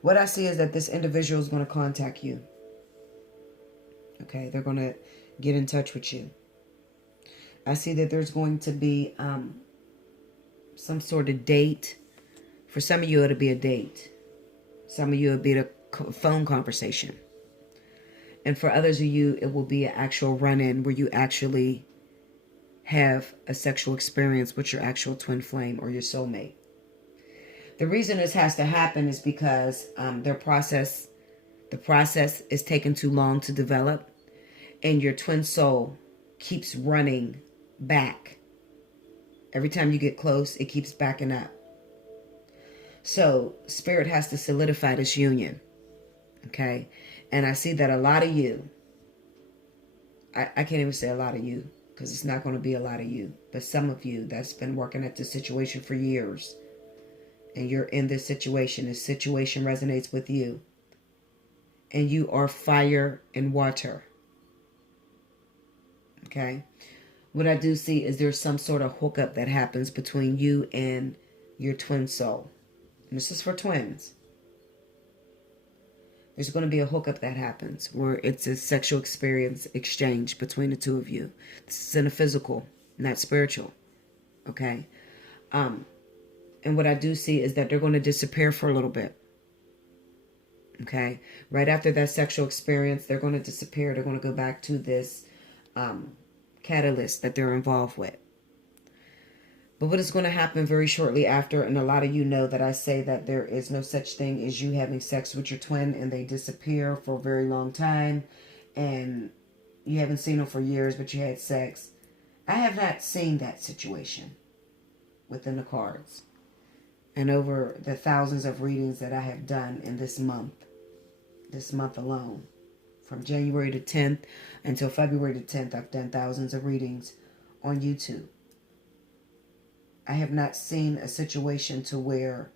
What I see is that this individual is going to contact you. Okay, they're going to get in touch with you. I see that there's going to be some sort of date For some of you, it'll be a date. Some of you, it'll be a phone conversation. And for others of you, it will be an actual run-in where you actually have a sexual experience with your actual twin flame or your soulmate. The reason this has to happen is because the process is taking too long to develop, and your twin soul keeps running back. Every time you get close, it keeps backing up. So Spirit has to solidify this union. Okay? And I see that a lot of you, I can't even say a lot of you, because it's not going to be a lot of you, but some of you that's been working at this situation for years, and you're in this situation resonates with you, and you are fire and water. Okay? What I do see is there's some sort of hookup that happens between you and your twin soul. And this is for twins. There's going to be a hookup that happens where it's a sexual experience exchange between the two of you. This is in a physical, not spiritual. Okay? And what I do see is that they're going to disappear for a little bit. Okay? Right after that sexual experience, they're going to disappear. They're going to go back to this catalyst that they're involved with. But what is going to happen very shortly after, and a lot of you know that I say that there is no such thing as you having sex with your twin and they disappear for a very long time and you haven't seen them for years, but you had sex. I have not seen that situation within the cards. And over the thousands of readings that I have done in this month alone, from January the 10th until February the 10th, I've done thousands of readings on YouTube. I have not seen a situation to where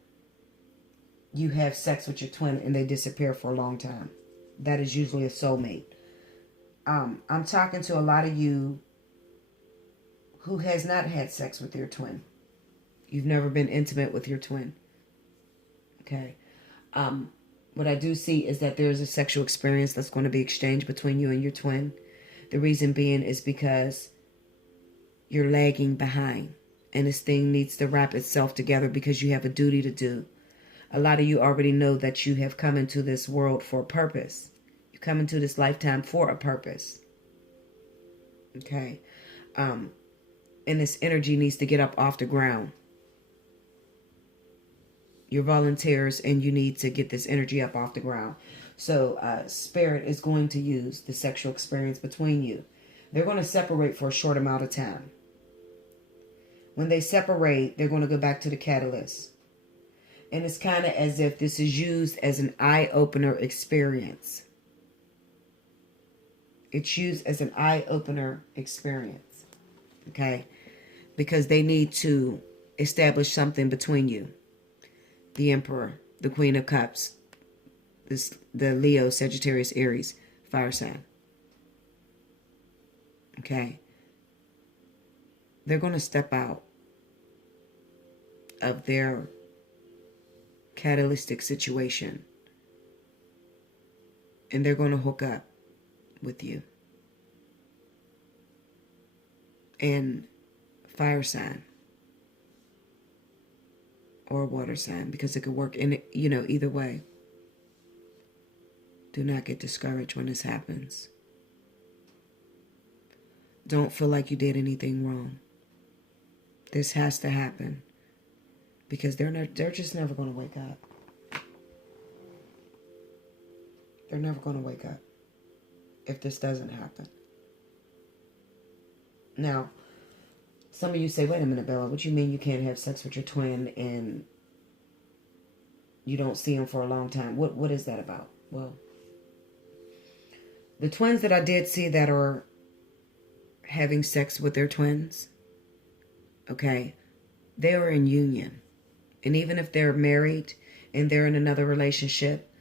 you have sex with your twin and they disappear for a long time. That is usually a soulmate. I'm talking to a lot of you who has not had sex with your twin. You've never been intimate with your twin. Okay. What I do see is that there's a sexual experience that's going to be exchanged between you and your twin. The reason being is because you're lagging behind. And this thing needs to wrap itself together because you have a duty to do. A lot of you already know that you have come into this world for a purpose. You come into this lifetime for a purpose. Okay. And this energy needs to get up off the ground. You're volunteers and you need to get this energy up off the ground. So Spirit is going to use the sexual experience between you. They're going to separate for a short amount of time. When they separate, they're going to go back to the catalyst. And it's kind of as if this is used as an eye-opener experience. It's used as an eye-opener experience. Okay? Because they need to establish something between you. The Emperor, the Queen of Cups, the Leo, Sagittarius, Aries, fire sign. Okay? They're going to step out of their catalytic situation. And they're going to hook up with you. And fire sign. Or water sign. Because it could work in it, either way. Do not get discouraged when this happens. Don't feel like you did anything wrong. This has to happen because they're just never going to wake up. They're never going to wake up if this doesn't happen. Now, some of you say, wait a minute, Bella, what do you mean you can't have sex with your twin and you don't see him for a long time? What is that about? Well, the twins that I did see that are having sex with their twins, okay, they are in union. And even if they're married and they're in another relationship,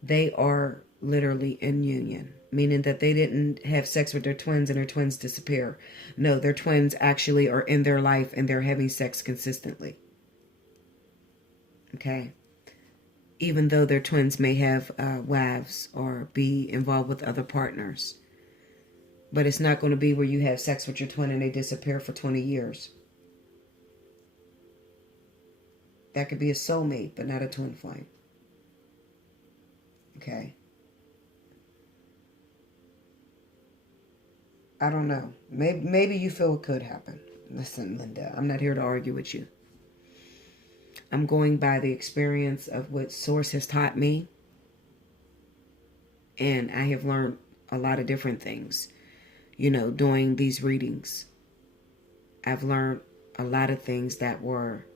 they are literally in union. Meaning that they didn't have sex with their twins and their twins disappear. No, their twins actually are in their life and they're having sex consistently. Okay? Even though their twins may have wives or be involved with other partners. But it's not going to be where you have sex with your twin and they disappear for 20 years. That could be a soulmate, but not a twin flame. Okay. I don't know. Maybe you feel it could happen. Listen, Linda, I'm not here to argue with you. I'm going by the experience of what Source has taught me. And I have learned a lot of different things, doing these readings. I've learned a lot of things that were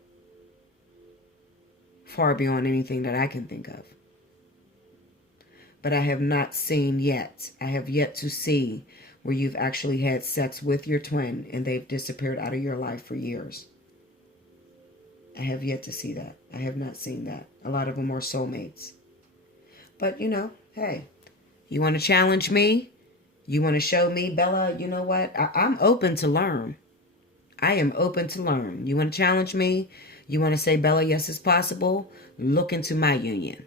far beyond anything that I can think of. But I have not seen yet. I have yet to see where you've actually had sex with your twin and they've disappeared out of your life for years. I have yet to see that. I have not seen that. A lot of them are soulmates. But, hey, you want to challenge me? You want to show me, Bella, you know what? I'm open to learn. I am open to learn. You want to challenge me? You want to say, Bella, yes, it's possible? Look into my union.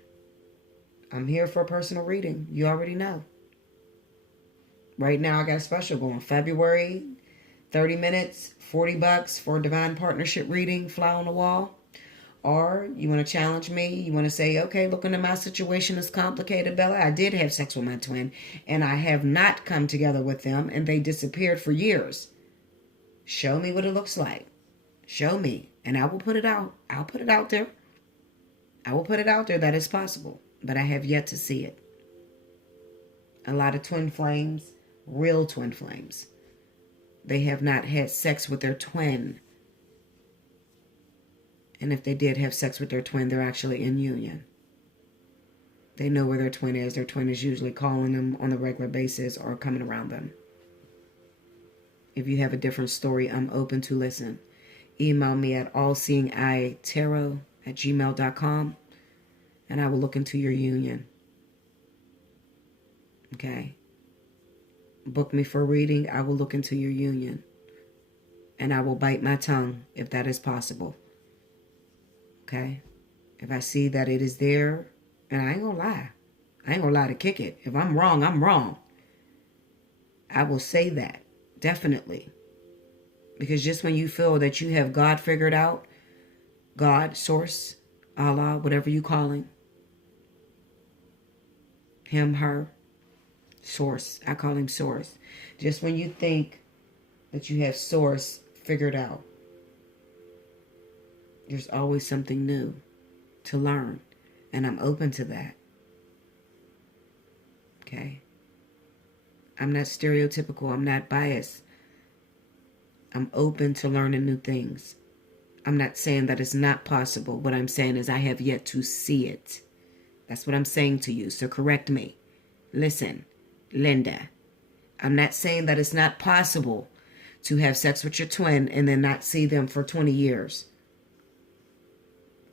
I'm here for a personal reading. You already know. Right now, I got a special going. February, 30 minutes, $40 for a divine partnership reading, fly on the wall. Or you want to challenge me. You want to say, okay, look into my situation. It's complicated, Bella. I did have sex with my twin, and I have not come together with them, and they disappeared for years. Show me what it looks like. Show me, and I will put it out. I'll put it out there. I will put it out there that it's possible, but I have yet to see it. A lot of twin flames, real twin flames, they have not had sex with their twin. And if they did have sex with their twin, they're actually in union. They know where their twin is. Their twin is usually calling them on a regular basis or coming around them. If you have a different story, I'm open to listen. Email me at allseeingeyetarot@gmail.com and I will look into your union. Okay? Book me for a reading. I will look into your union. And I will bite my tongue if that is possible. Okay? If I see that it is there, and I ain't gonna lie. I ain't gonna lie to kick it. If I'm wrong, I'm wrong. I will say that. Definitely. Because just when you feel that you have God figured out, God, Source, Allah, whatever you call him, him, her, Source. I call him Source. Just when you think that you have Source figured out, there's always something new to learn. And I'm open to that. Okay? I'm not stereotypical. I'm not biased. I'm open to learning new things. I'm not saying that it's not possible. What I'm saying is I have yet to see it. That's what I'm saying to you. So correct me. Listen, Linda. I'm not saying that it's not possible to have sex with your twin and then not see them for 20 years.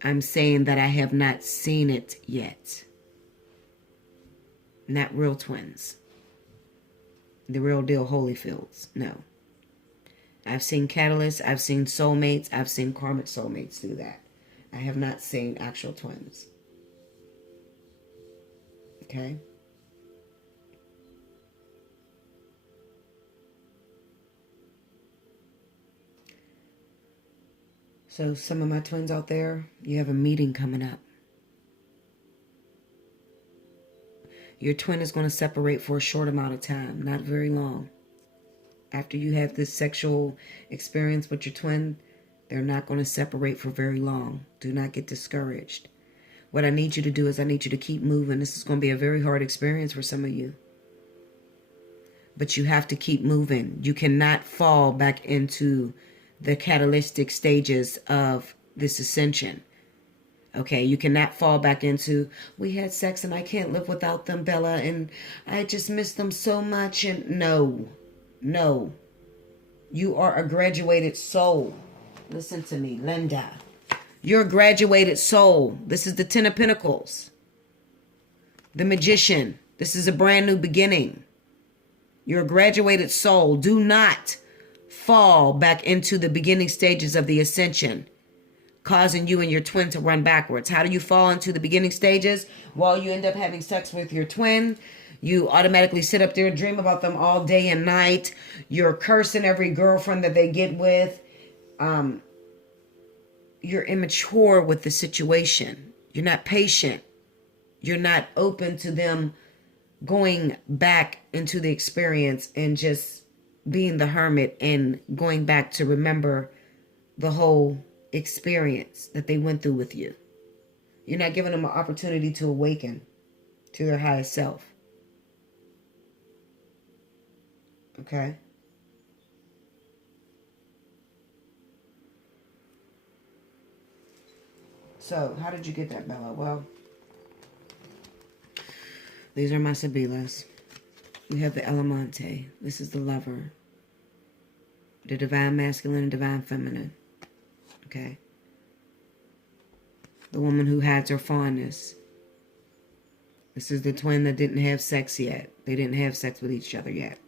I'm saying that I have not seen it yet. Not real twins. The real deal Holyfields. No. I've seen catalysts. I've seen soulmates. I've seen karmic soulmates do that. I have not seen actual twins. Okay? So some of my twins out there, you have a meeting coming up. Your twin is going to separate for a short amount of time, not very long. After you have this sexual experience with your twin, they're not going to separate for very long. Do not get discouraged. What I need you to do is I need you to keep moving. This is going to be a very hard experience for some of you. But you have to keep moving. You cannot fall back into the catalytic stages of this ascension. Okay, you cannot fall back into, we had sex and I can't live without them, Bella, and I just miss them so much. And no. You are a graduated soul. Listen to me, Linda. You're a graduated soul. This is the Ten of Pentacles. The Magician. This is a brand new beginning. You're a graduated soul. Do not fall back into the beginning stages of the ascension, causing you and your twin to run backwards. How do you fall into the beginning stages? Well, you end up having sex with your twin. You automatically sit up there and dream about them all day and night. You're cursing every girlfriend that they get with. you're immature with the situation. You're not patient. You're not open to them going back into the experience and just being the hermit and going back to remember the whole experience that they went through with you. You're not giving them an opportunity to awaken to their highest self. Okay? So, how did you get that, Bella? Well, these are my Sabilas. We have the Elemante. This is the lover. The divine masculine and divine feminine. Okay? The woman who hides her fondness. This is the twin that didn't have sex yet. They didn't have sex with each other yet.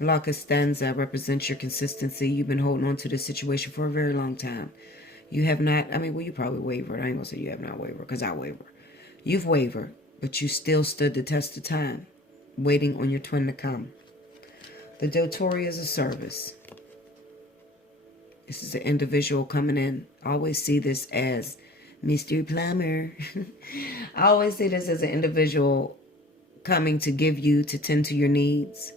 La Costanza represents your consistency. You've been holding on to this situation for a very long time. You have not, well, you probably wavered. I ain't going to say you have not wavered, because I waver. You've wavered, but you still stood the test of time, waiting on your twin to come. The Dotori is a service. This is an individual coming in. I always see this as Mr. Plumber. I always see this as an individual coming to give you, to tend to your needs.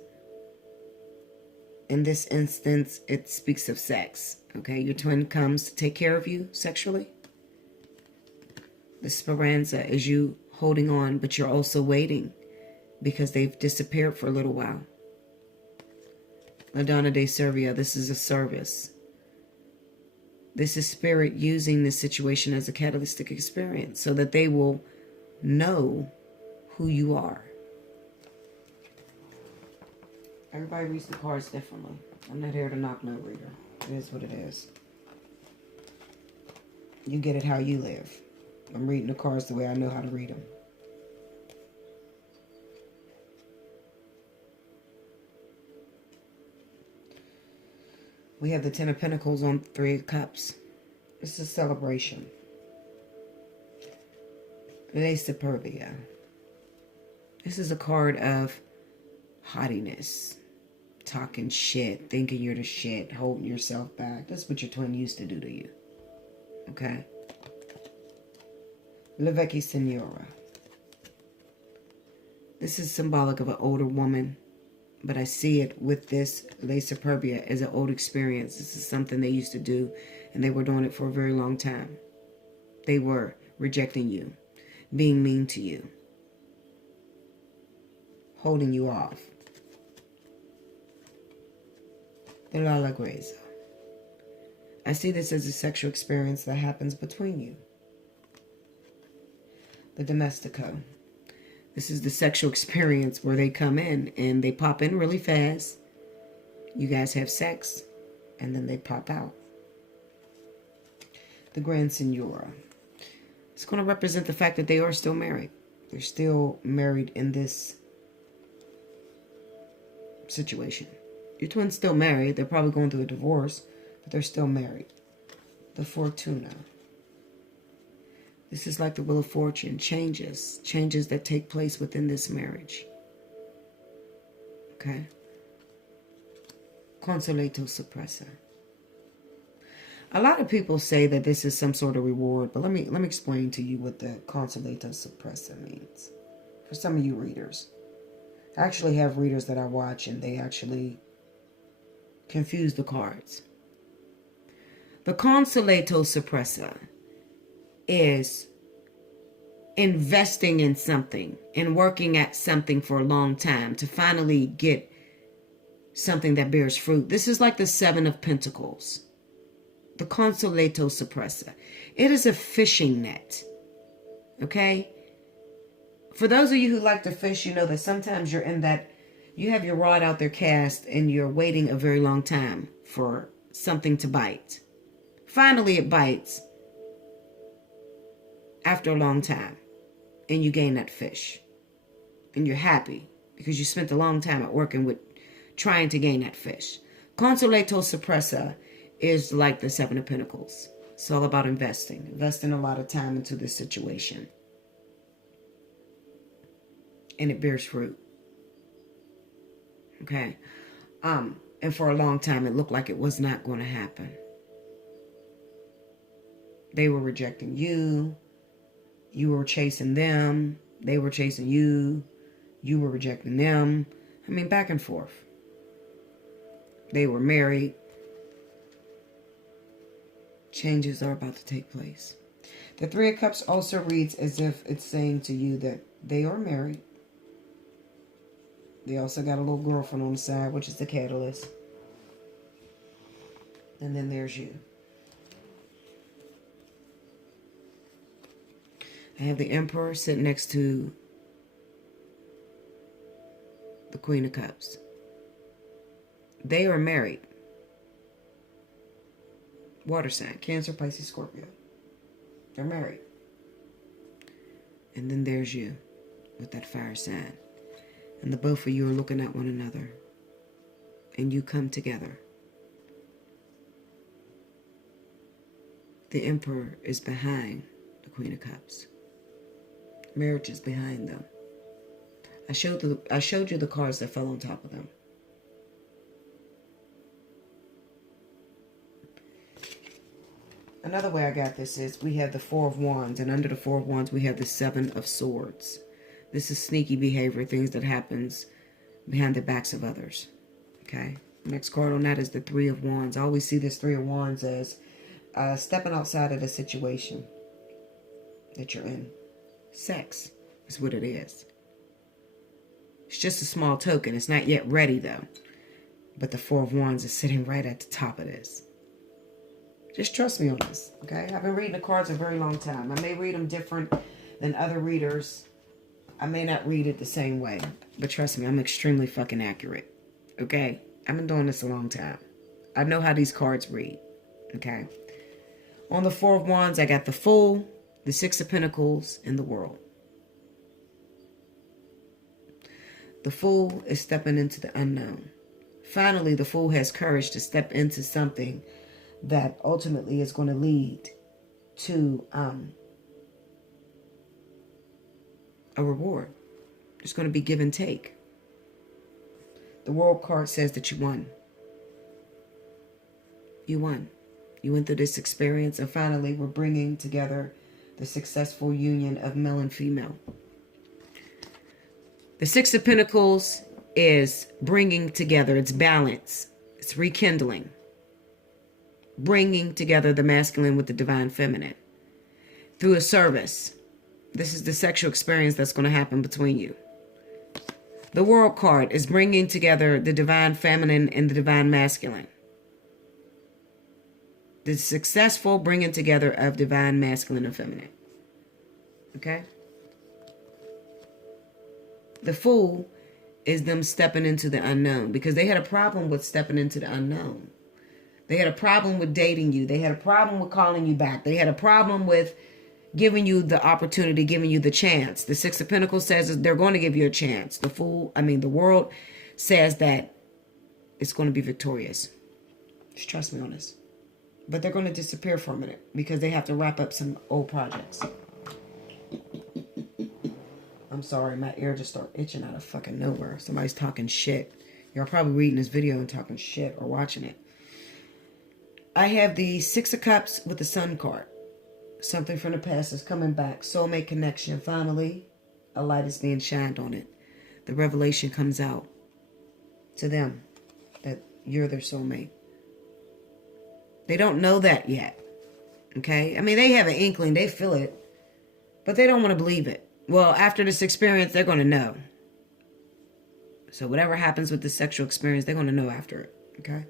In this instance, it speaks of sex. Okay, your twin comes to take care of you sexually. The Speranza is you holding on, but you're also waiting because they've disappeared for a little while. La Donna de Servia, this is a service. This is spirit using this situation as a catalytic experience so that they will know who you are. Everybody reads the cards differently. I'm not here to knock no reader. It is what it is. You get it how you live. I'm reading the cards the way I know how to read them. We have the Ten of Pentacles on Three of Cups. This is a celebration. Le Superbia. This is a card of haughtiness. Talking shit. Thinking you're the shit. Holding yourself back. That's what your twin used to do to you. Okay? La Vecchia Signora. This is symbolic of an older woman. But I see it with this Le Superbia as an old experience. This is something they used to do. And they were doing it for a very long time. They were rejecting you. Being mean to you. Holding you off. The La Lagreza. I see this as a sexual experience that happens between you. The Domestico. This is the sexual experience where they come in and they pop in really fast. You guys have sex and then they pop out. The Grand Signora. It's going to represent the fact that they are still married. They're still married in this situation. Your twin's still married. They're probably going through a divorce, but they're still married. The Fortuna. This is like the Wheel of Fortune. Changes that take place within this marriage. Okay? Consoleto Suppressa. A lot of people say that this is some sort of reward, but let me explain to you what the Consoleto Suppressa means. For some of you readers. I actually have readers that I watch and they actually confuse the cards. The Consoleto Suppressa is investing in something and working at something for a long time to finally get something that bears fruit. This is like the Seven of Pentacles. The Consoleto Suppressa. It is a fishing net. Okay? For those of you who like to fish, you know that sometimes you're in that, you have your rod out there cast and you're waiting a very long time for something to bite. Finally it bites after a long time and you gain that fish. And you're happy because you spent a long time at working with trying to gain that fish. Consoleto Suppressa is like the Seven of Pentacles. It's all about investing. Investing a lot of time into this situation. And it bears fruit. Okay? And for a long time, it looked like it was not going to happen. They were rejecting you. You were chasing them. They were chasing you. You were rejecting them. I mean, back and forth. They were married. Changes are about to take place. The Three of Cups also reads as if it's saying to you that they are married. They also got a little girlfriend on the side, which is the catalyst. And then there's you. I have the Emperor sitting next to the Queen of Cups. They are married. Water sign, Cancer, Pisces, Scorpio. They're married. And then there's you with that fire sign. And the both of you are looking at one another. And you come together. The Emperor is behind the Queen of Cups. Marriage is behind them. I showed you the cards that fell on top of them. Another way I got this is we have the Four of Wands, and under the Four of Wands we have the Seven of Swords. This is sneaky behavior, things that happens behind the backs of others. Okay. Next card on that is the Three of Wands. I always see this Three of Wands as stepping outside of the situation that you're in. Sex is what it is. It's just a small token. It's not yet ready though. But the Four of Wands is sitting right at the top of this. Just trust me on this, okay? I've been reading the cards a very long time. I may read them different than other readers. I may not read it the same way. But trust me, I'm extremely fucking accurate, okay? I've been doing this a long time. I know how these cards read, okay? On the Four of Wands, I got the Fool, the Six of Pentacles, and the World. The Fool is stepping into the unknown. Finally, the Fool has courage to step into something that ultimately is going to lead to a reward. There's going to be give and take. The World card says that you won. You won. You went through this experience, and finally we're bringing together the successful union of male and female. The Six of Pentacles is bringing together, it's balance, it's rekindling. Bringing together the masculine with the divine feminine through a service. This is the sexual experience that's going to happen between you. The World card is bringing together the divine feminine and the divine masculine. The successful bringing together of divine masculine and feminine. Okay? The Fool is them stepping into the unknown because they had a problem with stepping into the unknown. They had a problem with dating you. They had a problem with calling you back. They had a problem with giving you the opportunity, giving you the chance. The Six of Pentacles says they're going to give you a chance. The World says that it's going to be victorious. Just trust me on this. But they're going to disappear for a minute because they have to wrap up some old projects. I'm sorry, my ear just started itching out of fucking nowhere. Somebody's talking shit. You're probably reading this video and talking shit or watching it. I have the Six of Cups with the Sun card. Something from the past is coming back. Soulmate connection. Finally, a light is being shined on it. The revelation comes out to them that you're their soulmate. They don't know that yet. Okay? I mean, they have an inkling. They feel it. But they don't want to believe it. Well, after this experience, they're going to know. So whatever happens with the sexual experience, they're going to know after it. Okay?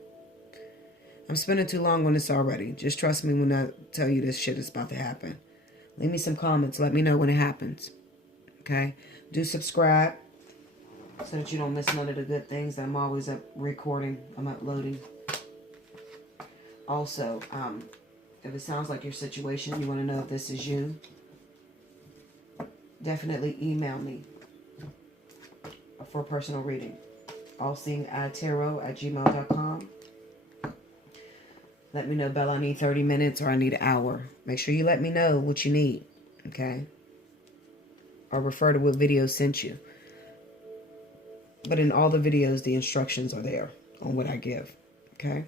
I'm spending too long on this already. Just trust me when I tell you this shit is about to happen. Leave me some comments. Let me know when it happens. Okay? Do subscribe so that you don't miss none of the good things. I'm always up recording. I'm uploading. Also, if it sounds like your situation, you want to know if this is you, definitely email me for a personal reading. allseeingeyetarot@gmail.com. Let me know, Bella, I need 30 minutes or I need an hour. Make sure you let me know what you need, okay? Or refer to what video sent you. But in all the videos, the instructions are there on what I give, okay?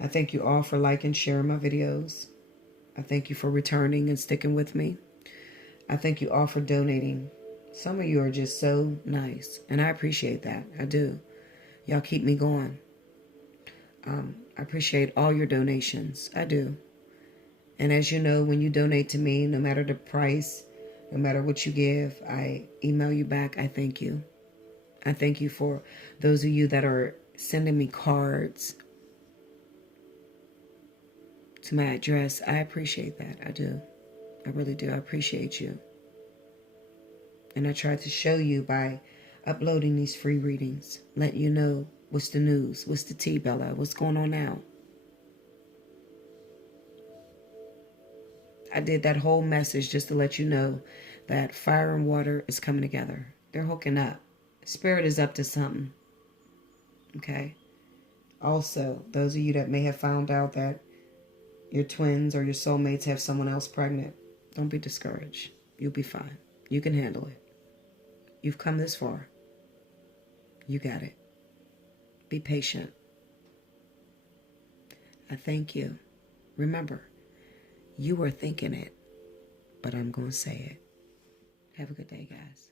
I thank you all for liking, sharing my videos. I thank you for returning and sticking with me. I thank you all for donating. Some of you are just so nice, and I appreciate that. I do. Y'all keep me going. I appreciate all your donations. I do. And as you know, when you donate to me, no matter the price, no matter what you give, I email you back. I thank you. I thank you for those of you that are sending me cards to my address. I appreciate that. I do. I really do. I appreciate you. And I try to show you by uploading these free readings, letting you know what's the news, what's the tea, Bella, what's going on now. I did that whole message just to let you know that fire and water is coming together. They're hooking up. Spirit is up to something. Okay? Also, those of you that may have found out that your twins or your soulmates have someone else pregnant, don't be discouraged. You'll be fine. You can handle it. You've come this far. You got it. Be patient. I thank you. Remember, you were thinking it, but I'm going to say it. Have a good day, guys.